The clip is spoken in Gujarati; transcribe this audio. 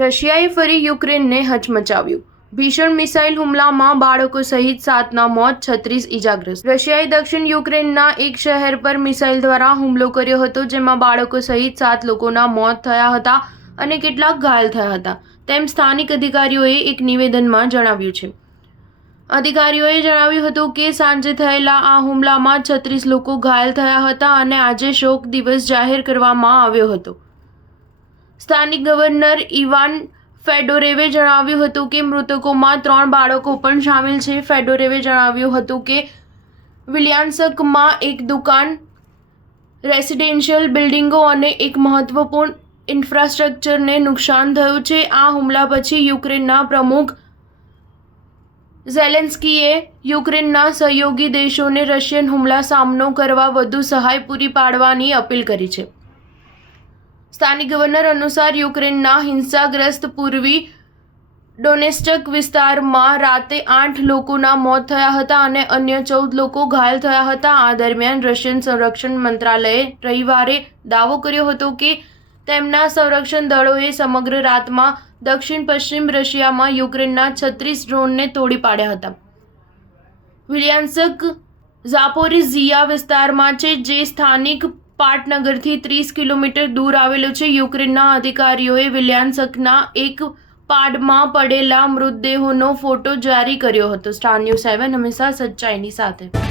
રશિયાએ ફરી યુક્રેનને હચમચાવ્યું. ભીષણ મિસાઇલ હુમલામાં બાળકો સહિત 7ના મોત, 36 ઇજાગ્રસ્ત. રશિયાએ દક્ષિણ યુક્રેનના એક શહેર પર મિસાઇલ દ્વારા હુમલો કર્યો હતો, જેમાં બાળકો સહિત 7 લોકોના મોત થયા હતા અને કેટલાક ઘાયલ થયા હતા, તેમ સ્થાનિક અધિકારીઓએ એક નિવેદનમાં જણાવ્યું છે. અધિકારીઓએ જણાવ્યું હતું કે સાંજે થયેલા આ હુમલામાં 36 લોકો ઘાયલ થયા હતા અને આજે શોક દિવસ જાહેર કરવામાં આવ્યો હતો. સ્થાનિક ગવર્નર ઇવાન ફેડોરેવે જણાવ્યું હતું કે મૃતકોમાં 3 બાળકો પણ સામેલ છે. ફેડોરેવે જણાવ્યું હતું કે વિલ્યાન્સ્કમાં એક દુકાન, રેસિડેન્શિયલ બિલ્ડિંગો અને એક મહત્વપૂર્ણ ઇન્ફ્રાસ્ટ્રક્ચરને નુકસાન થયું છે. આ હુમલા પછી યુક્રેનના પ્રમુખ ઝેલેન્સ્કીએ યુક્રેનના સહયોગી દેશોને રશિયન હુમલા સામનો કરવા વધુ સહાય પૂરી પાડવાની અપીલ કરી છે. સ્થાનિક ગવર્નર અનુસાર યુક્રેનના હિંસાગ્રસ્ત પૂર્વી ડોનેસ્ટક વિસ્તારમાં રાતે 8 લોકોના મોત થયા હતા અને અન્ય 14 લોકો ઘાયલ થયા હતા. આ દરમિયાન રશિયન સંરક્ષણ મંત્રાલયે રવિવારે દાવો કર્યો હતો કે તેમના સંરક્ષણ દળોએ સમગ્ર રાતમાં દક્ષિણ-પશ્ચિમ રશિયામાં યુક્રેનના 36 ડ્રોનને તોડી પાડ્યા હતા. વિલ્યાન્સ્ક ઝાપોરિઝિયા વિસ્તારમાં છે, જે સ્થાનિક પાટનગરથી 30 કિલોમીટર દૂર આવેલો છે. યુક્રેનના અધિકારીઓએ વિલ્યાન્સ્કના એક પાડમાં પડેલા મૃતદેહોનો ફોટો જારી કર્યો હતો. સ્ટાર ન્યૂઝ 7 હંમેશા સચ્ચાઈની સાથે.